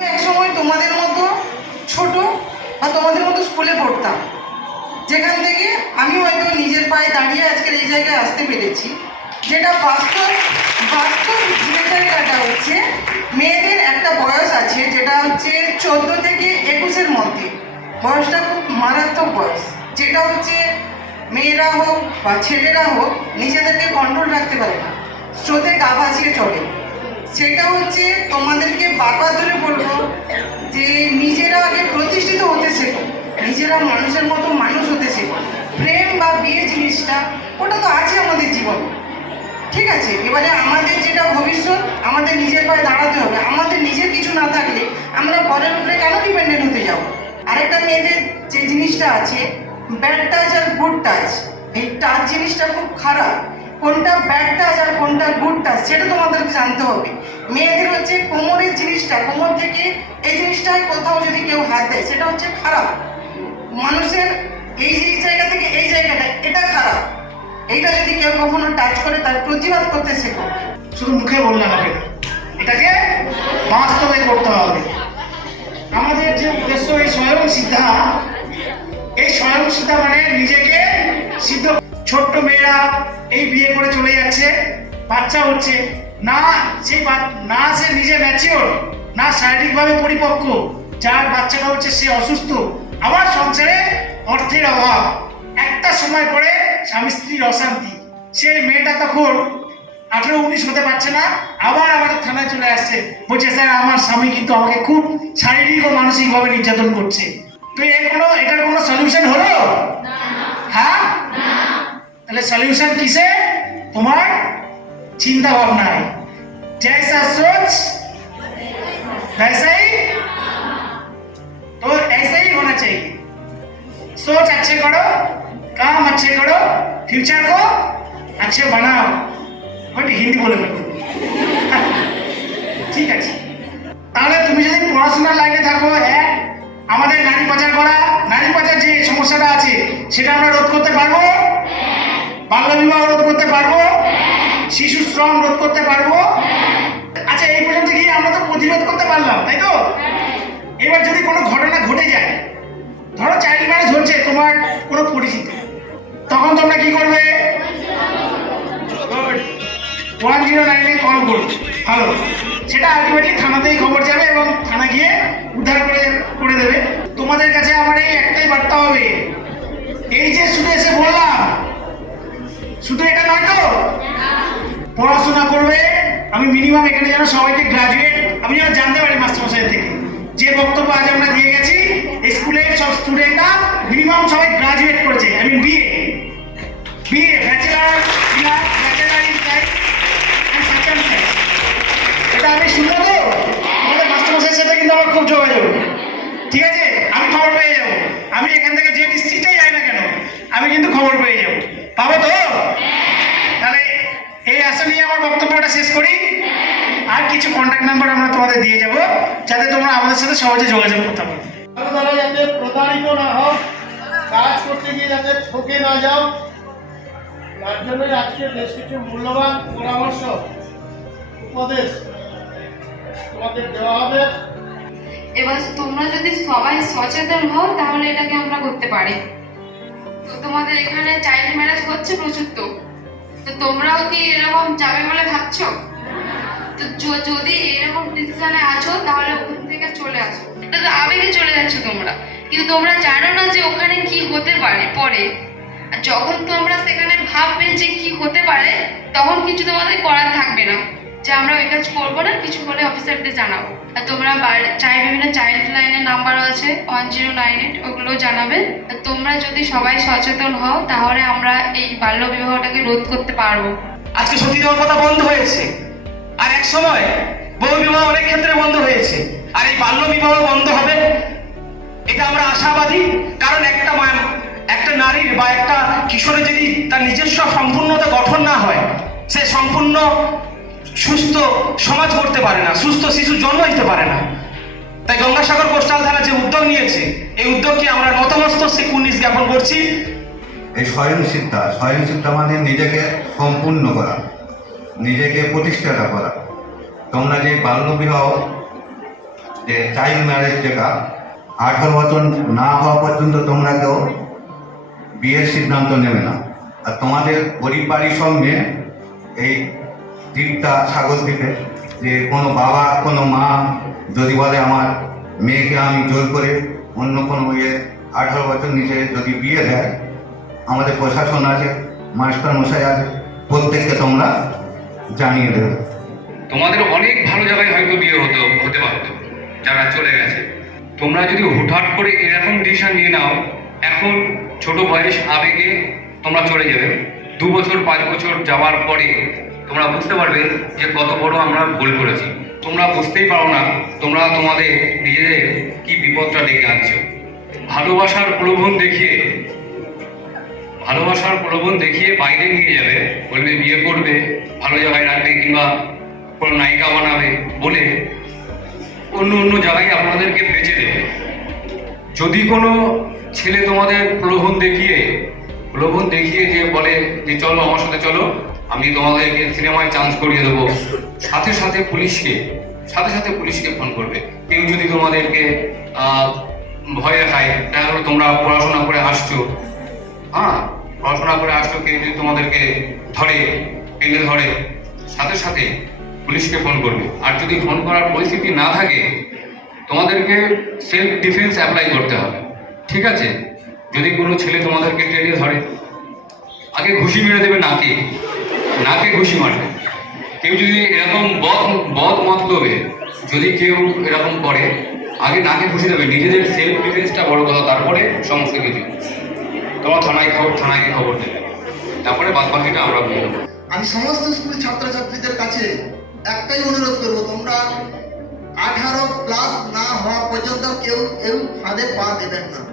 এক সময় তোমাদের মতো ছোট বা তোমাদের মতো স্কুলে পড়তাম। যেখান থেকে আমি হয়তো নিজের পায়ে দাঁড়িয়ে আজকের এই জায়গায় আসতে পেরেছি। যেটা বাস্তব বাস্তব যে হচ্ছে মেয়েদের একটা বয়স আছে, যেটা হচ্ছে চোদ্দ থেকে একুশের মধ্যে। বয়সটা খুব মারাত্মক বয়স। যেটা হচ্ছে মেয়েরা হোক বা ছেলেরা হোক, নিজেদেরকে কন্ট্রোল রাখতে পারে না। স্রোতে গা ভাসিয়ে চলে। সেটা হচ্ছে তোমাদেরকে বারবার ধরে বলব যে নিজেরা আগে প্রতিষ্ঠিত হতে শেখো। নিজেরা মানুষের মতো মানুষ হতে শেখো। প্রেম বা বিয়ে জিনিসটা, ওটা তো আছে আমাদের জীবনে। ঠিক আছে? এবারে আমাদের যেটা ভবিষ্যৎ, আমাদের নিজের পায়ে দাঁড়াতে হবে। আমাদের নিজের কিছু না থাকলে আমরা পরের উপরে কেন ডিপেন্ডেন্ট হতে যাব? আরেকটা মেয়েদের যে জিনিসটা আছে ব্যাড টাচ আর গুড টাচ এই টাচ জিনিসটা খুব খারাপ। কোনটা ব্যাড টাচ আর কোনটা গুড টাচ সেটা তোমাদেরকে জানতে হবে। মেয়েদের হচ্ছে কোমরের জিনিসটা, কোমর থেকে এই জিনিসটায় কোথাও যদি কেউ হাত দেয়, সেটা হচ্ছে খারাপ। মানুষের এই যে জায়গা থেকে এই জায়গাটা, এটা খারাপ। এইটা যদি কেউ কখনো টাচ করে, তার প্রতিবাদ করতে শেখো। শুধু মুখে বললাম আগে এটাকে বাস্তবে করতে হবে। আমাদের যে উদ্দেশ্য এই স্বয়ং সিদ্ধা, এই স্বয়ং সিদ্ধা মানে নিজেকে সিদ্ধ ছোট্ট মেয়েরা এই বিয়ে করে চলে যাচ্ছে বাচ্চা হচ্ছে। না সেই বা- না সে নিজে ম্যাচিওর না শারীরিকভাবে পরিপক্ক। যার বাচ্চাটা হচ্ছে সে অসুস্থ। আবার সংসারে অর্থের অভাব। একটা সময় পরে স্বামী স্ত্রীর অশান্তি। সেই মেয়েটা তখন আঠেরো উনিশ হতে পারছে না আবার আমাদের থানায় চলে আসছে। বলছে স্যার আমার স্বামী কিন্তু আমাকে খুব শারীরিক ও মানসিকভাবে নির্যাতন করছে। তো এর কোনো এটার কোনো সলিউশন হলো? হ্যাঁ? তাহলে সলিউশন কিসে তোমার চিন্তা ভাবনায় जैसा सोच वैसा ही तो ऐसा ही होना चाहिए सोच अच्छे करो काम अच्छे करो फ्यूचर को अच्छे बनाओ बट হিন্দি বলে ফেলবো ঠিক আছে তাহলে তুমি যদি পড়াশোনার লাইনে থাকো এক আমাদের নারী পাচার করা নারী পাচার যে সমস্যাটা আছে সেটা আমরা রোধ করতে পারবো বাল্য বিবাহ রোধ করতে পারব? শিশু শ্রম রোধ করতে পারব? আচ্ছা এই পর্যন্ত গিয়ে আমরা তো প্রতিরোধ করতে পারলাম, তাই তো? এবার যদি কোনো ঘটনা ঘটে যায়, ধরো চাইল্ড ম্যারেজ হচ্ছে, তোমার কোনো পরিচিত, তখন তোমরা কি করবে? ওয়ান জিরো নাইনে কল করবে, ভালো। সেটা আলটিমেটলি থানাতেই খবর যাবে এবং থানা গিয়ে উদ্ধার করে করে দেবে। তোমাদের কাছে আমার এই একটাই বার্তা হবে, এই যে শুধু এসে বললাম শুধু এটা নয় তো, পড়াশোনা করবে, আমি মিনিমাম এখানে যেন সবাইকে গ্রাজুয়েট আমি যেন জানতে পারি মাস্টারমশাই থেকে। যে বক্তব্য আজ আমরা দিয়ে গেছি স্কুলের সব স্টুডেন্টরা মিনিমাম সবাই গ্রাজুয়েট করেছে I mean BA BA bachelor bachelor in and second এটা আমি শুনব তো? আমাদের মাস্টারমশাইয়ের সাথে কিন্তু আমার খুব যোগাযোগ। ঠিক আছে? আমি খবর পেয়ে যাব। আমি এখান থেকে যে ডিস্ট্রিক্টেই যাই না কেন, আমি কিন্তু খবর পেয়ে যাব। পাবো তো? আর কিছু কন্ট্যাক্ট নাম্বার আমরা তোমাদের দিয়ে যাব যাতে তোমরা আমাদের সাথে সহজে যোগাযোগ করতে পারো। তারা যাতে প্রতারিত না হও কাজ করতে গিয়ে যাতে ঠকে না যাও তার জন্যই আজকে বেশ কিছু মূল্যবান পরামর্শ উপদেশ তোমাদের দেওয়া হবে। এবার তোমরা যদি সবাই সচেতন হও তাহলে এটাকে আমরা করতে পারি। তো তোমাদের এখানে চাইল্ড ম্যারেজ হচ্ছে প্রচুর তো। তো তোমরাও কি এরকম যাবে বলে ভাবছ? যদি এরকম ডিসিশনে আছো, তাহলে ওখান থেকে চলে আসো। তো আবেগে চলে যাচ্ছ তোমরা। কিন্তু তোমরা জানো না যে ওখানে কি হতে পারে পরে। যখন তোমরা সেখানে ভাববে যে কি হতে পারে, তখন কিছু তোমাদের করার থাকবে না। যে আমরা ওই কাজ করব না, কিছু হলে অফিসারদের জানাব। আর তোমরা চাই, বিভিন্ন চাইল্ড লাইনের নাম্বারও আছে ওয়ান জিরো নাইন এইট ওগুলো জানাবে। তোমরা যদি সবাই সচেতন হও, তাহলে আমরা এই বাল্য বিবাহটাকে রোধ করতে পারব। আজকে সতী দেওয়ার কথা বন্ধ হয়েছে। এক সময় বহু বিবাহ অনেক ক্ষেত্রে বন্ধ হয়েছে। আর এই বাল্য বিবাহ বন্ধ হবে, এটা আমরা আশাবাদী। কারণ একটা একটা নারীর বা একটা কিশোরের যদি তার নিজস্ব সম্পূর্ণতা গঠন না হয়, সে সম্পূর্ণ সুস্থ সমাজ করতে পারে না, সুস্থ শিশু জন্ম দিতে পারে না। তাই গঙ্গাসাগর কোস্টাল থানা যে উদ্যোগ নিয়েছে, এই উদ্যোগকে আমরা নতমস্ত সে জ্ঞাপন করছি। এই স্বয়ংসিদ্ধা স্বয়ংসিদ্ধা মানে নিজেকে সম্পূর্ণ করা, নিজেকে প্রতিষ্ঠাতা করা। তোমরা যে বাল্যবিবাহ যে চাইল্ড ম্যারেজ যেটা আঠারো বছর না হওয়া পর্যন্ত তোমরা কেউ বিয়ের সিদ্ধান্ত নেবে না। আর তোমাদের গরিব বাড়ির সঙ্গে এই দ্বীপটা সাগর দ্বীপে, যে কোনো বাবা, কোনো মা যদি বলে, আমার মেয়েকে আমি জোর করে অন্য কোনো ইয়ে আঠারো বছর নিচে যদি বিয়ে দেয়, আমাদের প্রশাসন আছে মাস্টার মশাই আছে, প্রত্যেককে তোমরা জানিয়ে দেবে। তোমাদের অনেক ভালো জায়গায় হয়তো বিয়ে হতো হতে পারতো, যারা চলে গেছে। তোমরা যদি হুটহাট করে এরকম ডিসিশন নিয়ে নাও, এখন ছোট বয়স আবেগে তোমরা চলে যাবে। দু বছর, পাঁচ বছর যাওয়ার পরে তোমরা বুঝতে পারবে যে কত বড় আমরা ভুল করেছি। তোমরা বুঝতেই পারো না, তোমরা তোমাদের নিজেদের কি বিপদটা ডেকে আনছো। ভালোবাসার প্রলোভন দেখিয়ে, ভালোবাসার প্রলোভন দেখিয়ে বাইরে নিয়ে যাবে, বলবে বিয়ে করবে, ভালো জায়গায় রাখবে কিংবা কোনো নায়িকা বানাবে বলে অন্য অন্য জায়গায় আপনাদেরকে বেঁচে দেবে। যদি কোনো ছেলে তোমাদের প্রলোভন দেখিয়ে প্রলোভন দেখিয়ে যে বলে যে চলো আমার সাথে চলো, আমি তোমাদেরকে সিনেমায় চান্স করিয়ে দেবো। সাথে সাথে পুলিশকে, সাথে সাথে পুলিশকে ফোন করবে। কেউ যদি তোমাদেরকে ভয় দেখা গেলো তোমরা পড়াশোনা করে আসছো। হ্যাঁ পড়াশোনা করে আসছো, কেউ যদি তোমাদেরকে ধরে টেনে ধরে। সাথে সাথে পুলিশকে ফোন করবে। আর যদি ফোন করার পরিস্থিতি না থাকে, তোমাদেরকে সেলফ ডিফেন্স অ্যাপ্লাই করতে হবে। ঠিক আছে? যদি কোনো ছেলে তোমাদেরকে টেনে ধরে, আগে ঘুষি মেরে দেবে নাকে। নাকে ঘুষি মারবে। কেউ যদি এরকম বদ বদ মতলবে যদি কেউ এরকম করে, আগে নাকে ঘুষি দেবে। নিজেদের সেলফ ডিফেন্সটা বড় কথা, তারপরে সমস্ত কিছু। তোমার থানায় খবর থানায় খবর দেবে। তারপরে বাদ বাকিটা আমরা আমি সমস্ত স্কুল ছাত্রছাত্রীদের কাছে একটাই অনুরোধ করব, তোমরা আঠারো প্লাস না হওয়া পর্যন্ত কেউ কেউ ফাঁদে পা দেবেন না।